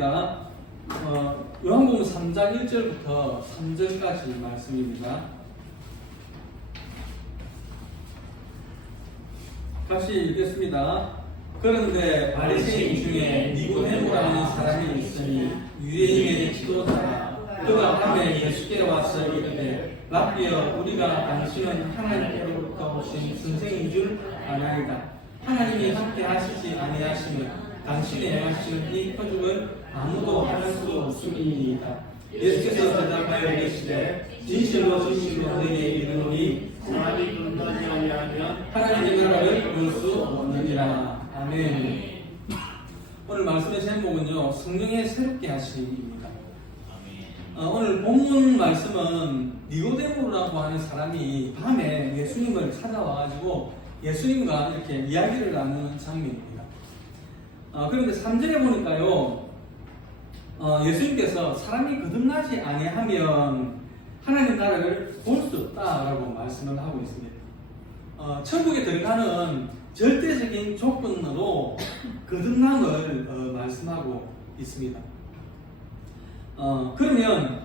보겠습니다. 요한복음 3장 1절부터 3절까지 말씀입니다. 같이 읽겠습니다. 그런데 바리새인 중에 니고데모라는 사람이 있으니 유대인의 지도자라. 그가 밤에 예수께 와서 이르되 라비여, 우리가 당신은 하나님께로부터 오신 선생인 줄 아나이다. 하나님이 함께 하시지 아니하시면 당신이 행하시는 이 표적을 아무도 할 수 없음이니이다. 예수께서 대답하여 이르시되 진실로 진실로 너희에게 이르노니 사람이 분노하지 아니하면 하나님의 나라를 볼 수 없느니라. 아멘. 오늘 말씀의 제목은요, 성령의 새롭게 하심입니다. 오늘 본문 말씀은 니고데모라고 하는 사람이 밤에 예수님을 찾아와가지고 예수님과 이렇게 이야기를 나누는 장면입니다. 그런데 3절에 보니까요, 예수님께서 사람이 거듭나지 아니하면 하나님 나라를 볼 수 없다라고 말씀을 하고 있습니다. 천국에 들어가는 절대적인 조건으로 거듭남을 말씀하고 있습니다. 그러면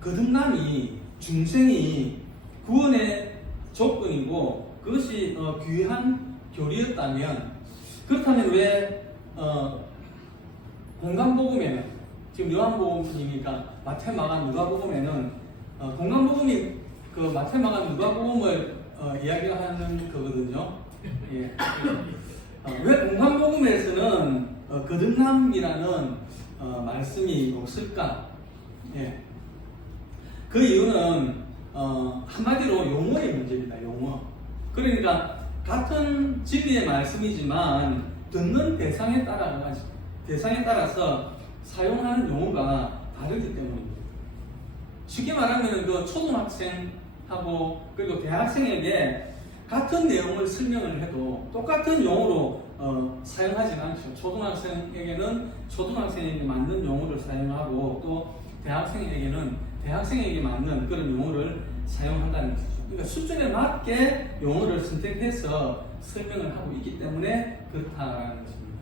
거듭남이 중생이 구원의 조건이고 그것이 귀한 교리였다면, 그렇다면 왜 공간복음에는, 지금 요한복음이니까 마태, 마가, 누가복음에는 공간복음이 그 마태, 마가, 누가복음을 이야기하는 거거든요. 예. 왜 공간복음에서는 거듭남이라는 말씀이 없을까? 예. 그 이유는 한마디로 용어의 문제입니다. 용어. 그러니까 같은 진리의 말씀이지만 듣는 대상에 따라서 사용하는 용어가 다르기 때문입니다. 쉽게 말하면 그 초등학생하고 그리고 대학생에게 같은 내용을 설명을 해도 똑같은 용어로 사용하지는 않죠. 초등학생에게는 초등학생에게 맞는 용어를 사용하고 또 대학생에게는 대학생에게 맞는 그런 용어를 사용한다는 것이죠. 그러니까 수준에 맞게 용어를 선택해서 설명을 하고 있기 때문에 그렇다는 것입니다.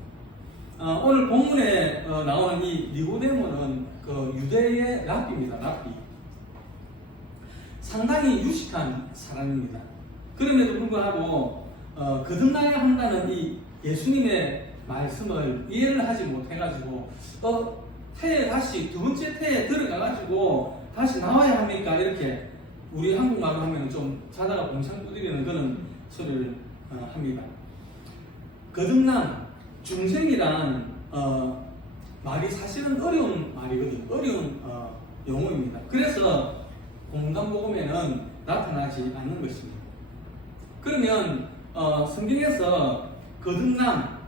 오늘 본문에 나오는 이 니고데모는 그 유대의 랍비입니다. 랍비. 상당히 유식한 사람입니다. 그럼에도 불구하고 거듭나야 한다는 이 예수님의 말씀을 이해를 하지 못해가지고 태에 다시 두 번째 태에 들어가가지고 다시 나와야 합니까? 이렇게 우리 한국말로 하면 좀 자다가 봉창 두드리는 그런 소리를 합니다. 거듭남, 중생이란 말이 사실은 어려운 말이거든요. 어려운 용어입니다. 그래서 공간복음에는 나타나지 않는 것입니다. 그러면 성경에서 거듭남,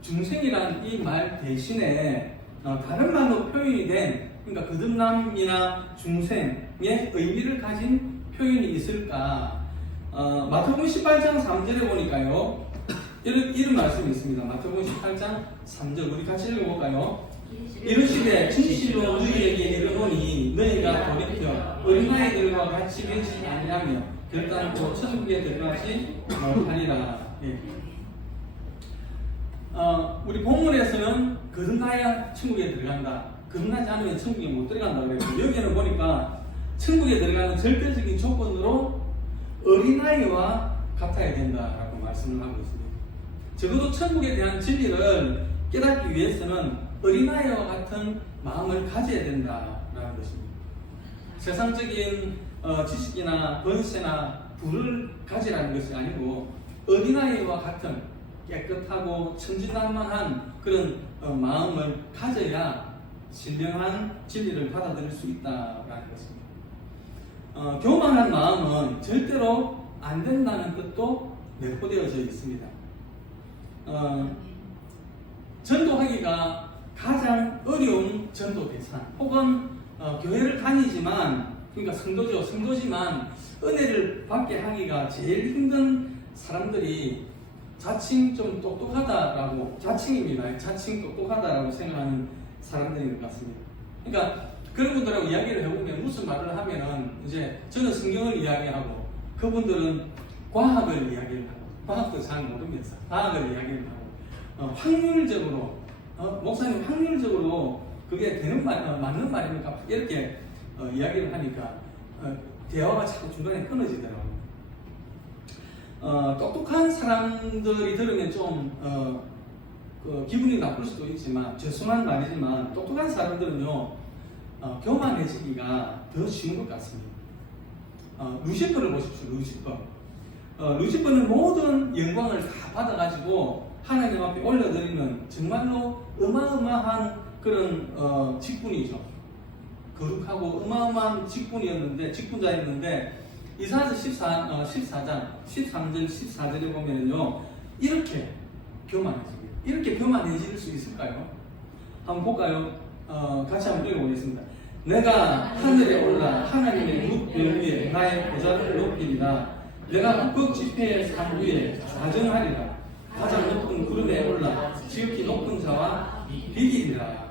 중생이란 이 말 대신에 다른 말로 표현이 된, 그러니까 거듭남이나 중생의 의미를 가진 표현이 있을까? 마태복음 18장 3절에 보니까요, 이런 말씀이 있습니다. 마태복음 18장 3절 우리 같이 읽어볼까요? 이르시되 진실로 너희에게 이르노니 너희가 돌이켜 어린아이들과 같이 계시지 아니하며 결단코 천국에 들어가지 못하리라. 예. 우리 본문에서는 거듭나야 천국에 들어간다, 거듭나지 않으면 천국에 못 들어간다 그랬고, 여기는 보니까 천국에 들어가는 절대적인 조건으로 어린아이와 같아야 된다라고 말씀을 하고 있습니다. 적어도 천국에 대한 진리를 깨닫기 위해서는 어린아이와 같은 마음을 가져야 된다라는 것입니다. 세상적인 지식이나 권세나 부를 가지라는 것이 아니고 어린아이와 같은 깨끗하고 천진난만한 그런 마음을 가져야 신령한 진리를 받아들일 수 있다라는 것입니다. 교만한 마음은 절대로 안 된다는 것도 내포되어져 있습니다. 전도하기가 가장 어려운 전도 대상, 혹은 교회를 다니지만, 그러니까 성도지만 은혜를 받게 하기가 제일 힘든 사람들이 자칭 좀 똑똑하다라고, 자칭입니다. 자칭 똑똑하다라고 생각하는 사람들인 것 같습니다. 그러니까 그런 분들하고 이야기를 해보면 무슨 말을 하면은 이제 저는 성경을 이야기하고 그분들은 과학을 이야기를 하고, 과학도 잘 모르면서 과학을 이야기를 하고 확률적으로 목사님 확률적으로 그게 되는 맞는 말입니까? 이렇게 이야기를 하니까 대화가 자꾸 중간에 끊어지더라고요. 똑똑한 사람들이 들으면 좀 기분이 나쁠 수도 있지만, 죄송한 말이지만 똑똑한 사람들은요 교만해지기가 더 쉬운 것 같습니다. 루시퍼를 보십시오. 루시퍼는 모든 영광을 다 받아가지고 하나님 앞에 올려드리는 정말로 어마어마한 그런 직분이죠. 거룩하고 어마어마한 직분자였는데 이사야서 14장 13절 14절에 보면요 이렇게 교만해집니다. 이렇게 교만해질 수 있을까요? 한번 볼까요? 같이 한번 읽어보겠습니다. 내가 하늘에 올라 하나님의 뭇별 위에 나의 보좌를 높이리라. 내가 북극 지폐의 산 위에 좌정하리라. 가장 높은 구름에 올라 지극히 높은 자와 비기리라.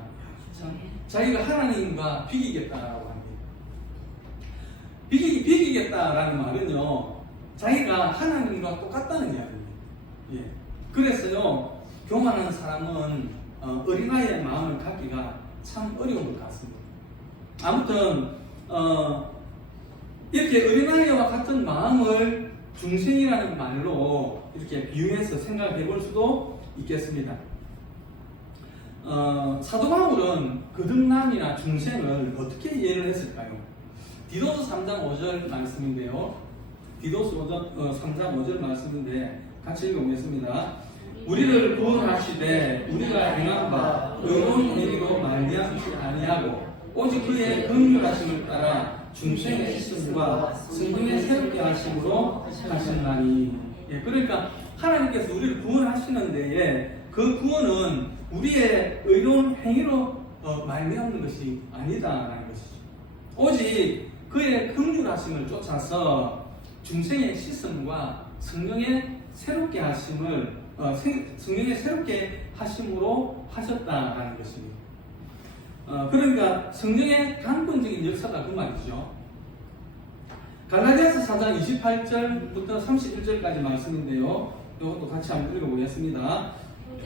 자기가 하나님과 비기겠다라고 합니다. 비기겠다라는 말은요 자기가 하나님과 똑같다는 이야기입니다. 예. 그래서요 교만한 사람은 어린아이의 마음을 갖기가 참 어려운 것 같습니다. 아무튼 이렇게 어린아이와 같은 마음을 중생이라는 말로 이렇게 비유해서 생각해 볼 수도 있겠습니다. 사도 바울은 거듭남이나 중생을 어떻게 이해를 했을까요? 디도서 3장 5절 말씀인데요. 디도서 3장 5절 말씀인데 같이 읽어보겠습니다. 우리를 구원하시되 우리가 행한 바 의로운 행위로 말미암지 아니하고 오직 그의 긍휼하심을 따라 중생의 씻음과 성령의 새롭게 하심으로 하셨나니. 예, 그러니까 하나님께서 우리를 구원하시는 데에 그 구원은 우리의 의로운 행위로 말미암는 것이 아니다라는 것이죠. 오직 그의 긍휼하심을 쫓아서 중생의 씻음과 성령의 새롭게 하심을 성령의 새롭게 하심으로 하셨다라는 것입니다. 그러니까 성령의 강권적인 역사가 그 말이죠. 갈라디아서 4장 28절부터 31절까지 말씀인데요. 이것도 같이 한번 읽어보겠습니다.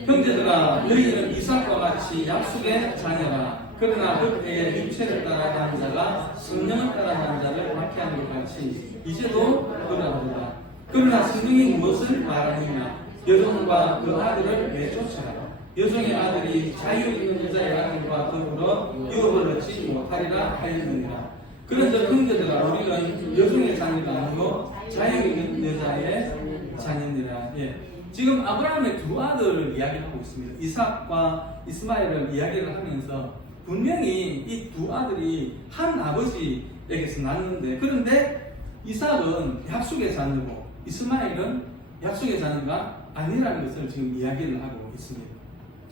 형제들아 너희는 이삭과 같이 약속의 자녀라. 그러나 그 때에 육체를 따라가는 자가 성령을 따라가는 자를 박해하는 것 같이 이제도 그러하도다. 그러나 성령이 무엇을 말하느냐? 여종과 그 아들을 내쫓으라. 여종의 아들이 자유 있는 여자의 아들과 더불어 유업을 얻지 못하리라 하였느니라. 그런즉 형제들아 우리는 여종의 자녀가 아니고 자유 있는 여자의 자녀니라. 예. 지금 아브라함의 두 아들을 이야기하고 있습니다. 이삭과 이스마엘을 이야기를 하면서 분명히 이 두 아들이 한 아버지에게서 났는데, 그런데 이삭은 약속의 자녀고 이스마엘은 약속의 자녀가 아니라는 것을 지금 이야기를 하고 있습니다.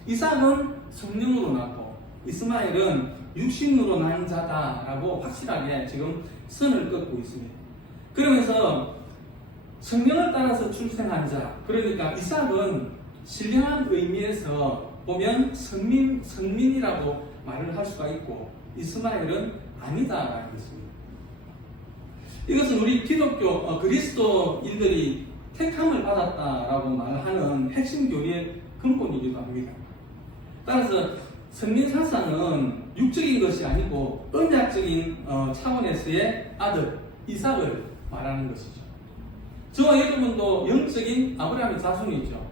이삭은 성령으로 낳고 이스마엘은 육신으로 난 자다라고 확실하게 지금 선을 긋고 있습니다. 그러면서 성령을 따라서 출생한 자, 그러니까 이삭은 신령한 의미에서 보면 성민이라고 말을 할 수가 있고 이스마엘은 아니다라는 것입니다. 이것은 우리 기독교 그리스도인들이 택함을 받았다라고 말하는 핵심 교리의 근본이기도 합니다. 따라서 성민사상은 육적인 것이 아니고 언약적인 차원에서의 아들 이삭을 말하는 것이죠. 저와 여러분도 영적인 아브라함의 자손이죠.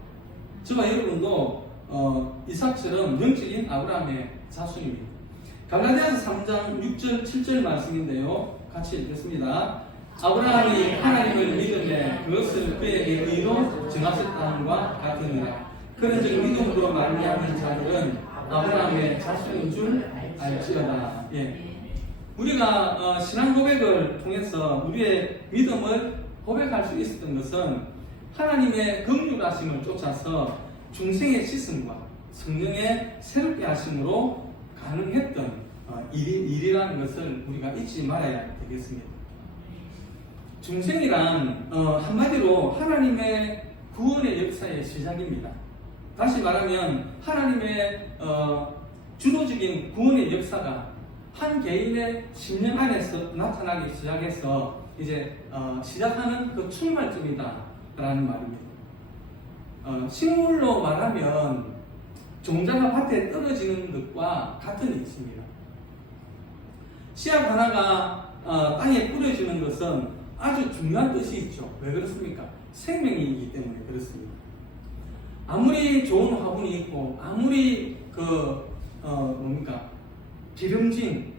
저와 여러분도 이삭처럼 영적인 아브라함의 자손입니다. 갈라디아서 3장 6절 7절 말씀인데요. 같이 읽겠습니다. 아브라함이 하나님을 믿음에 그것을 그에게 의로 정하셨다함과 같으니라. 그런즉 믿음으로 말미암은 자들은 아브라함의 자손인 줄 알지어다. 예. 우리가 신앙 고백을 통해서 우리의 믿음을 고백할 수 있었던 것은 하나님의 긍휼하심을 쫓아서 중생의 씻음과 성령의 새롭게 하심으로 가능했던 일이라는 것을 우리가 잊지 말아야 되겠습니다. 중생이란 한마디로 하나님의 구원의 역사의 시작입니다. 다시 말하면 하나님의 주도적인 구원의 역사가 한 개인의 심령 안에서 나타나기 시작해서 이제 시작하는 그 출발점이다 라는 말입니다. 식물로 말하면 종자가 밭에 떨어지는 것과 같은 있습니다. 씨앗 하나가 땅에 뿌려지는 것은 아주 중요한 뜻이 있죠. 왜 그렇습니까? 생명이기 때문에 그렇습니다. 아무리 좋은 화분이 있고 아무리 기름진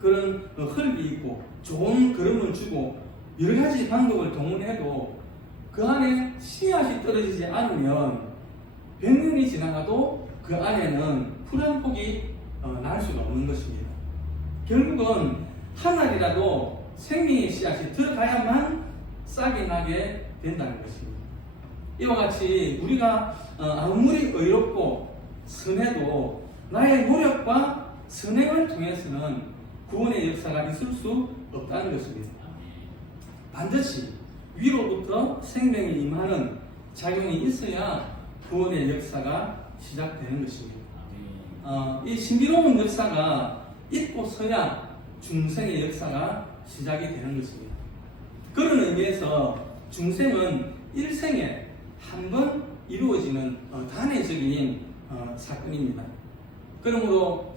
그런 흙이 있고 좋은 거름을 주고 여러 가지 방법을 동원해도 그 안에 씨앗이 떨어지지 않으면 100년이 지나가도 그 안에는 풀 한 폭이 날 수가 없는 것입니다. 결국은 한 알이라도 생명의 씨앗이 들어가야만 싹이 나게 된다는 것입니다. 이와 같이 우리가 아무리 의롭고 선해도 나의 노력과 선행을 통해서는 구원의 역사가 있을 수 없다는 것입니다. 반드시 위로부터 생명이 임하는 작용이 있어야 구원의 역사가 시작되는 것입니다. 이 신비로운 역사가 있고 서야 중생의 역사가 시작이 되는 것입니다. 그런 의미에서 중생은 일생에 한 번 이루어지는 단회적인 사건입니다. 그러므로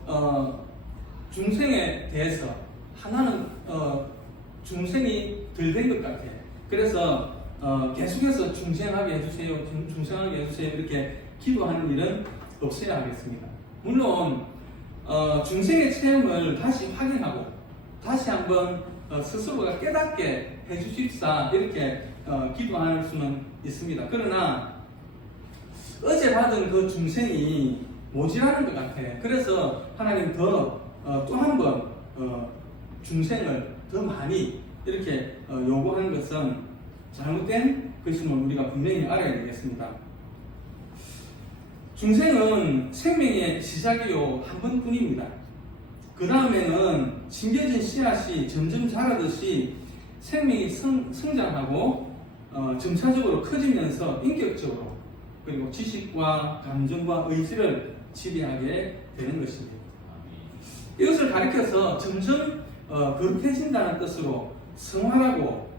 중생에 대해서 하나는 중생이 덜 된 것 같아요. 그래서 계속해서 중생하게 해주세요, 중생하게 해주세요 이렇게 기도하는 일은 없어야 하겠습니다. 물론 중생의 체험을 다시 확인하고 다시 한번 스스로가 깨닫게 해주십사 이렇게 기도할 수는 있습니다. 그러나 어제 받은 그 중생이 모자라는 것 같아요. 그래서 하나님 또 한 번 중생을 더 많이 이렇게 요구하는 것은 잘못된 것임을 우리가 분명히 알아야 되겠습니다. 중생은 생명의 시작이요 한 번뿐입니다. 그 다음에는 심겨진 씨앗이 점점 자라듯이 생명이 성장하고 점차적으로 커지면서 인격적으로 그리고 지식과 감정과 의지를 지배하게 되는 것입니다. 이것을 가리켜서 점점 거룩해진다는 뜻으로 성화라고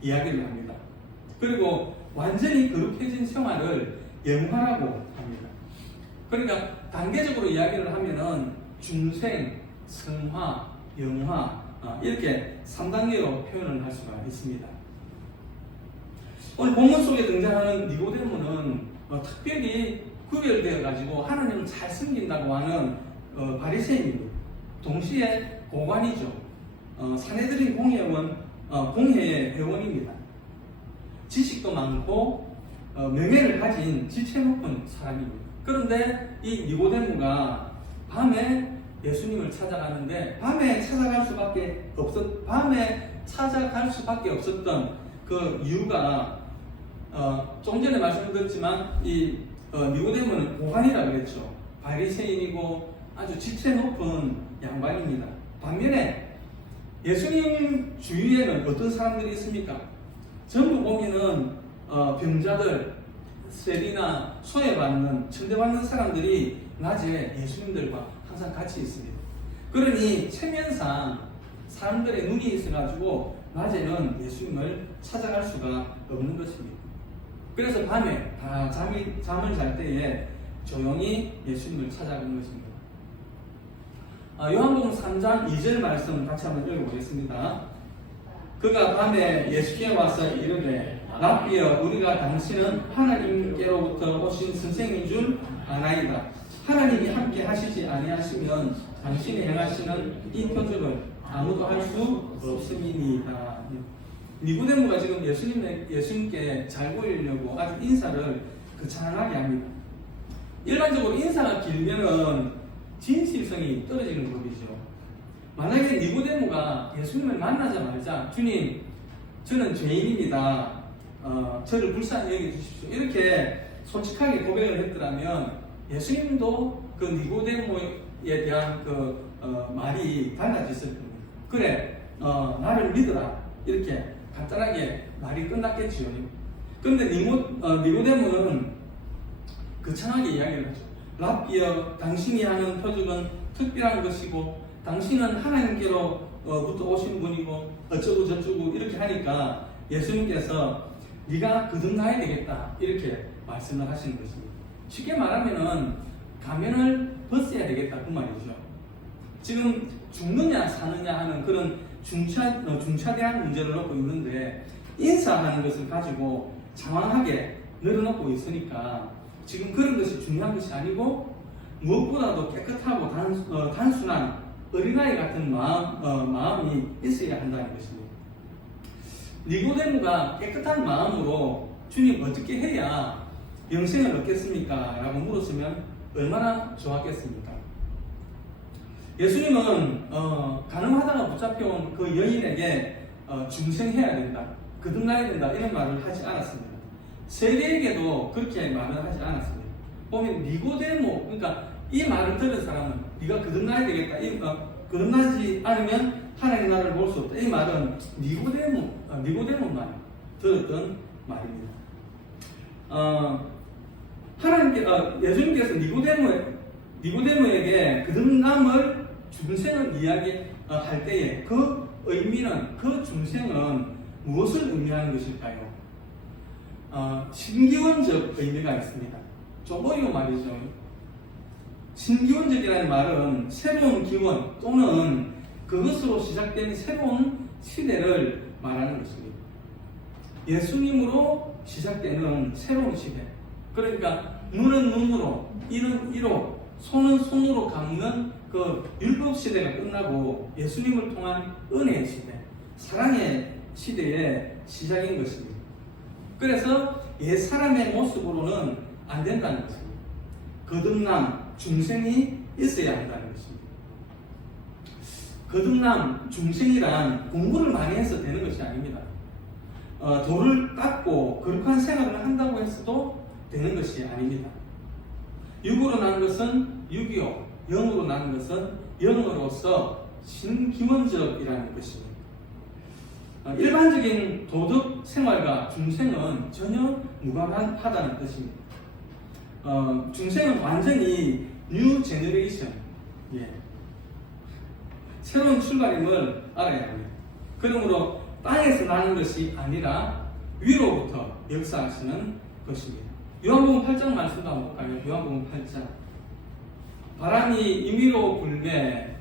이야기를 합니다. 그리고 완전히 거룩해진 생활을 영화라고 합니다. 그러니까 단계적으로 이야기를 하면은 중생, 성화, 영화 이렇게 3단계로 표현을 할 수가 있습니다. 오늘 본문 속에 등장하는 니고데모는 특별히 구별되어 가지고 하나님을 잘 섬긴다고 하는 바리새인입니다. 동시에 고관이죠. 사내들인 공회의 회원입니다. 지식도 많고 명예를 가진 지체 높은 사람입니다. 그런데 이 니고데모가 밤에 예수님을 찾아가는데 밤에 찾아갈 수밖에 없었던 그 이유가 좀 전에 말씀드렸지만 이 니고데모는 고관이라 그랬죠. 바리새인이고 아주 지체 높은 양반입니다. 반면에 예수님 주위에는 어떤 사람들이 있습니까? 전부 보면은 병자들, 세리나 소외받는, 천대받는 사람들이 낮에 예수님들과 항상 같이 있습니다. 그러니 체면상 사람들의 눈이 있어가지고 낮에는 예수님을 찾아갈 수가 없는 것입니다. 그래서 밤에 다 잠을 잘 때에 조용히 예수님을 찾아가는 것입니다. 요한복음 3장 2절 말씀 같이 한번 읽어보겠습니다. 그가 밤에 예수께 와서 이르되 랍비여 우리가 당신은 하나님께로부터 오신 선생인 줄 아나이다. 하나님이 함께 하시지 아니하시면 당신이 행하시는 이 표적을 아무도 할 수 없음이니이다. 니고데모가 지금 예수님께 잘 보이려고 아주 인사를 거창하게 합니다. 일반적으로 인사가 길면은 진실성이 떨어지는 법이죠. 만약에 니고데모가 예수님을 만나자마자 주님, 저는 죄인입니다. 저를 불쌍히 여겨주십시오. 이렇게 솔직하게 고백을 했더라면 예수님도 그 니고데모에 대한 말이 달라졌을 겁니다. 그래, 나를 믿어라. 이렇게 간단하게 말이 끝났겠지요. 그런데 니고데모는 거창하게 이야기를 하죠. 랍비여, 당신이 하는 표적은 특별한 것이고 당신은 하나님께로부터 오신 분이고 어쩌고 저쩌고 이렇게 하니까 예수님께서 네가 거듭나야 되겠다 이렇게 말씀을 하시는 것입니다. 쉽게 말하면은 가면을 벗어야 되겠다 그 말이죠. 지금 죽느냐 사느냐 하는 그런 중차대한 문제를 놓고 있는데 인사하는 것을 가지고 장황하게 늘어놓고 있으니까 지금 그런 것이 중요한 것이 아니고 무엇보다도 깨끗하고 단순한 어린아이 같은 마음이 있어야 한다는 것입니다. 니고데모가 깨끗한 마음으로 주님 어떻게 해야 영생을 얻겠습니까? 라고 물었으면 얼마나 좋았겠습니까? 예수님은 가늠하다가 붙잡혀온 그 여인에게 중생해야 된다, 거듭나야 된다 이런 말을 하지 않았습니다. 세리에게도 그렇게 말을 하지 않았습니다. 보면 니고데모, 그러니까 이 말을 들은 사람은 네가 거듭나야 되겠다, 거듭나지 않으면 하나님의 나라를 볼 수 없다, 이 말은 니고데모만 들었던 말입니다. 예수님께서 니고데모에게 거듭남을 중생을 이야기할 때에 그 의미는, 그 중생은 무엇을 의미하는 것일까요? 신기원적 의미가 있습니다. 좀 어려운 말이죠. 신기원적이라는 말은 새로운 기원 또는 그것으로 시작된 새로운 시대를 말하는 것입니다. 예수님으로 시작되는 새로운 시대. 그러니까 눈은 눈으로, 이는 이로, 손은 손으로 갚는 그 율법 시대가 끝나고 예수님을 통한 은혜의 시대, 사랑의 시대의 시작인 것입니다. 그래서 옛 사람의 모습으로는 안 된다는 것입니다. 거듭남, 중생이 있어야 한다는 것입니다. 거듭남, 중생이란 공부를 많이 해서 되는 것이 아닙니다. 돌을 닦고 거룩한 생활을 한다고 해서도 되는 것이 아닙니다. 육으로 난 것은 육이요, 영으로 난 것은 영으로서 신기원적이라는 것입니다. 일반적인 도덕 생활과 중생은 전혀 무관하다는 뜻입니다. 중생은 완전히 뉴 제너레이션, 새로운 출발임을 알아야 합니다. 그러므로 땅에서 나는 것이 아니라 위로부터 역사하시는 것입니다. 요한복음 8장 말씀도 한번 볼까요? 요한복음 8장. 바람이 임의로 불매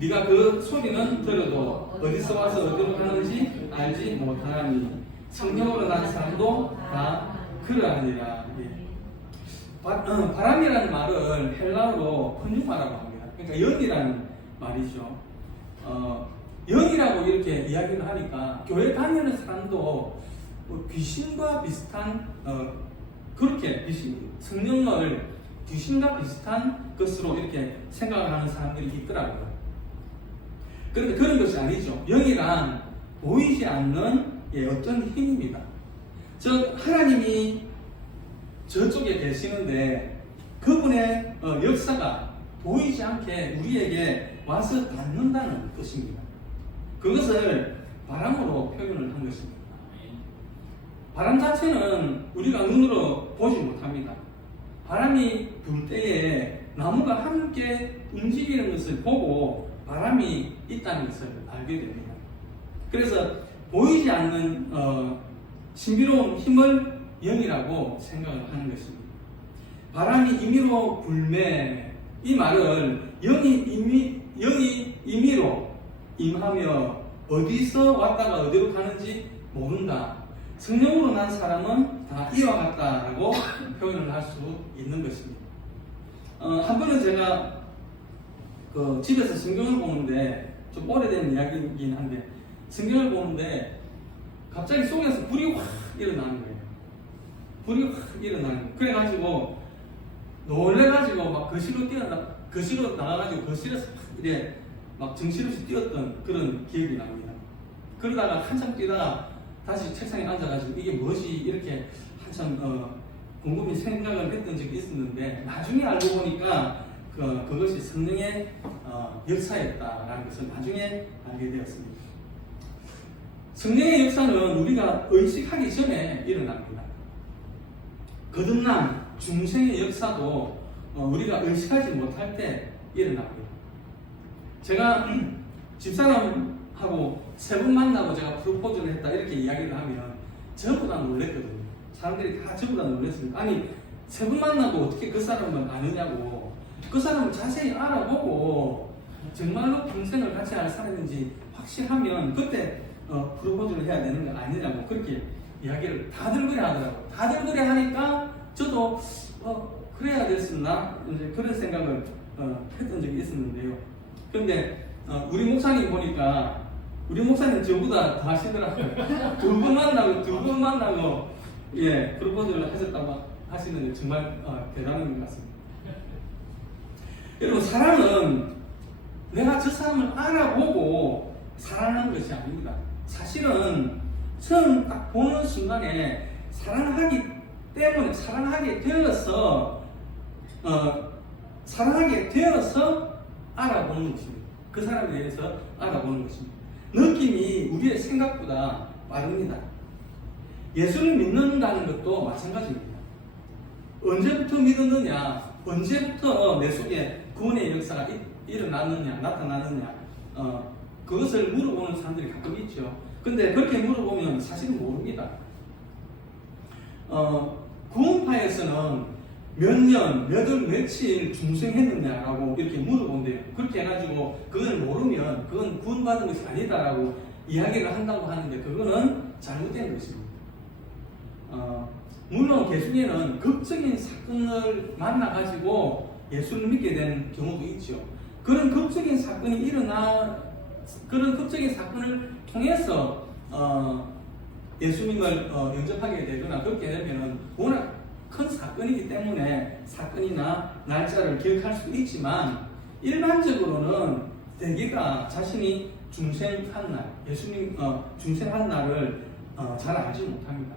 네가 그 소리는 들어도 어디서 와서 어디로 가는지 알지 못하나니 성령으로 난 사람도 다 그러하니라. 바람이라는 말을 헬라어로 펀유마라고 합니다. 그러니까 영이라는 말이죠. 영이라고 이렇게 이야기를 하니까 교회 다니는 사람도 귀신과 비슷한 그렇게 성령을 귀신과 비슷한 것으로 이렇게 생각을 하는 사람들이 있더라고요. 그런데 그런 것이 아니죠. 영이란 보이지 않는 어떤 힘입니다. 하나님이 저쪽에 계시는데 그분의 역사가 보이지 않게 우리에게 와서 닿는다는 뜻입니다. 그것을 바람으로 표현을 한 것입니다. 바람 자체는 우리가 눈으로 보지 못합니다. 바람이 불 때에 나무가 함께 움직이는 것을 보고 바람이 있다는 것을 알게 됩니다. 그래서 보이지 않는 신비로운 힘을 영이라고 생각을 하는 것입니다. 바람이 임의로 불매, 이 말을 영이 임의로 임하며 어디서 왔다가 어디로 가는지 모른다. 성령으로 난 사람은 다 이와 같다라고 표현을 할 수 있는 것입니다. 한 번은 제가 집에서 성경을 보는데, 좀 오래된 이야기이긴 한데, 성경을 보는데 갑자기 속에서 불이 확 일어나는 거예요. 불이 확 일어나는 거예요. 그래가지고 놀래가지고 막 거실로 나가가지고 거실에서 이래 막 정신없이 뛰었던 그런 기억이 납니다. 그러다가 한참 뛰다가 다시 책상에 앉아가지고 이게 무엇이 이렇게 한참 곰곰이 생각을 했던 적이 있었는데, 나중에 알고 보니까 그것이 성령의 역사였다라는 것을 나중에 알게 되었습니다. 성령의 역사는 우리가 의식하기 전에 일어납니다. 거듭남, 중생의 역사도 우리가 의식하지 못할 때 일어납니다. 제가 집사람하고 3번 만나고 제가 프로포즈를 했다 이렇게 이야기를 하면 저보다 놀랬거든요. 사람들이 다 저보다 놀랬습니다. 아니 세 번 만나고 어떻게 그 사람을 아느냐고. 그 사람을 자세히 알아보고 정말로 평생을 같이 할 사람인지 확실하면 그때 프로포즈를 해야 되는 거 아니냐고 그렇게 이야기를 다들 그래 하더라고. 다들 그래 하니까 저도 그래야 됐었나 이제 그런 생각을 했던 적이 있었는데요. 근데 우리 목사님 보니까 우리 목사님 저보다 더 하시더라고요. 두 번 만나고 예 프로포즈를 하셨다고 하시는데 정말 대단한 것 같습니다. 여러분 사랑은 내가 저 사람을 알아보고 사랑하는 것이 아닙니다. 사실은 처음 딱 보는 순간에 사랑하기 때문에 사랑하게 되어서 알아보는 것입니다. 그 사람에 대해서 알아보는 것입니다. 느낌이 우리의 생각보다 빠릅니다. 예수를 믿는다는 것도 마찬가지입니다. 언제부터 믿었느냐, 언제부터 내 속에 구원의 역사가 일어났느냐, 나타났느냐, 그것을 물어보는 사람들이 가끔 있죠. 근데 그렇게 물어보면 사실은 모릅니다. 구원파에서는 몇 년, 몇 월, 며칠 중생했느냐라고 이렇게 물어본대요. 그렇게 해가지고 그걸 모르면 그건 구원받은 것이 아니다라고 이야기를 한다고 하는데 그거는 잘못된 것입니다. 물론 개중에는 극적인 사건을 만나가지고 예수를 믿게 된 경우도 있죠. 그런 극적인 사건을 통해서 예수님을 영접하게 되거나 그렇게 되면은 워낙 큰 사건이기 때문에 사건이나 날짜를 기억할 수 있지만 일반적으로는 대개가 자신이 중생한 날, 예수님 중생한 날을 잘 알지 못합니다.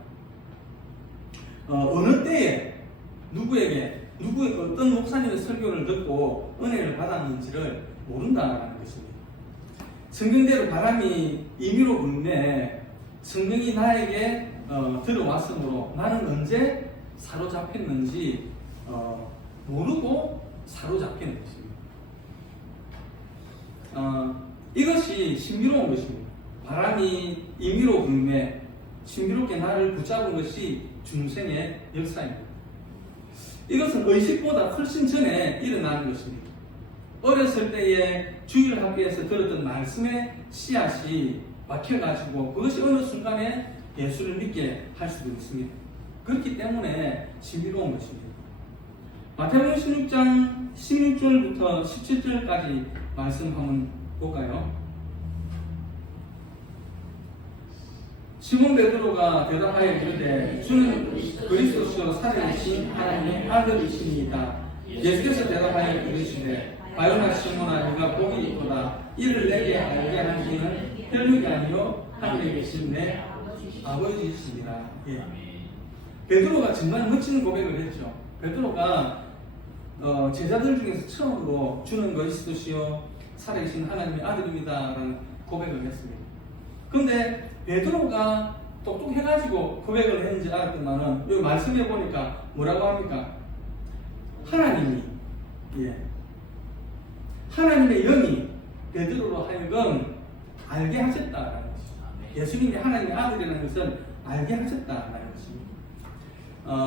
어느 때에 누구의 어떤 목사님의 설교를 듣고 은혜를 받았는지를 모른다는 것입니다. 성경대로 바람이 임의로 불매 성령이 나에게 들어왔으므로 나는 언제 사로잡혔는지 모르고 사로잡히는 것입니다. 이것이 신비로운 것입니다. 바람이 임의로 불매 신비롭게 나를 붙잡은 것이 중생의 역사입니다. 이것은 의식보다 훨씬 전에 일어나는 것입니다. 어렸을 때에 주일학교에서 들었던 말씀의 씨앗이 박혀가지고 그것이 어느 순간에 예수를 믿게 할 수도 있습니다. 그렇기 때문에 신비로운 것입니다. 마태복음 16장 16절부터 17절까지 말씀 한번 볼까요? 시몬 베드로가 대답하여 이르되 주는 그리스도시요 살아계신 하나님의 아들이시니이다. 예수께서 대답하여 이르시되 바요나 시몬아 네가 복이 있도다. 이를 내게 알게 한 이는 혈육이 아니요 하늘에 계신 내 아버지이시니라. 예. 베드로가 정말 멋진 고백을 했죠. 베드로가 제자들 중에서 처음으로 주는 그리스도시요 살아계신 하나님의 아들입니다 라는 고백을 했습니다. 근데 베드로가 똑똑해가지고 고백을 했는지 알았더만은 여기 말씀해 보니까 뭐라고 합니까? 하나님이 하나님의 영이 베드로로 하여금 알게 하셨다라는 것입니다. 예수님이 하나님의 아들이라는 것을 알게 하셨다라는 것입니다.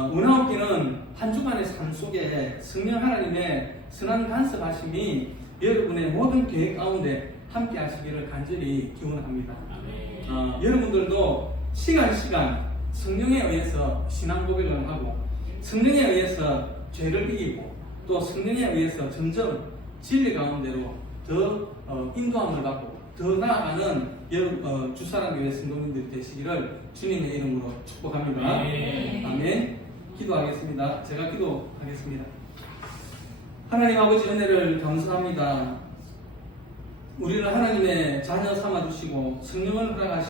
운하옵기는 한 주간의 삶 속에 성령 하나님의 선한 간섭하심이 여러분의 모든 계획 가운데 함께 하시기를 간절히 기원합니다. 여러분들도 시간 성령에 의해서 신앙 고백을 하고 성령에 의해서 죄를 이기고 또 성령에 의해서 점점 진리 가운데로 더 인도함을 받고 더 나아가는 주사랑교회 성도님들이 되시기를 주님의 이름으로 축복합니다. 아멘. 기도하겠습니다. 제가 기도하겠습니다. 하나님 아버지 은혜를 감사합니다. 우리를 하나님의 자녀 삼아주시고 성령을 허락하시고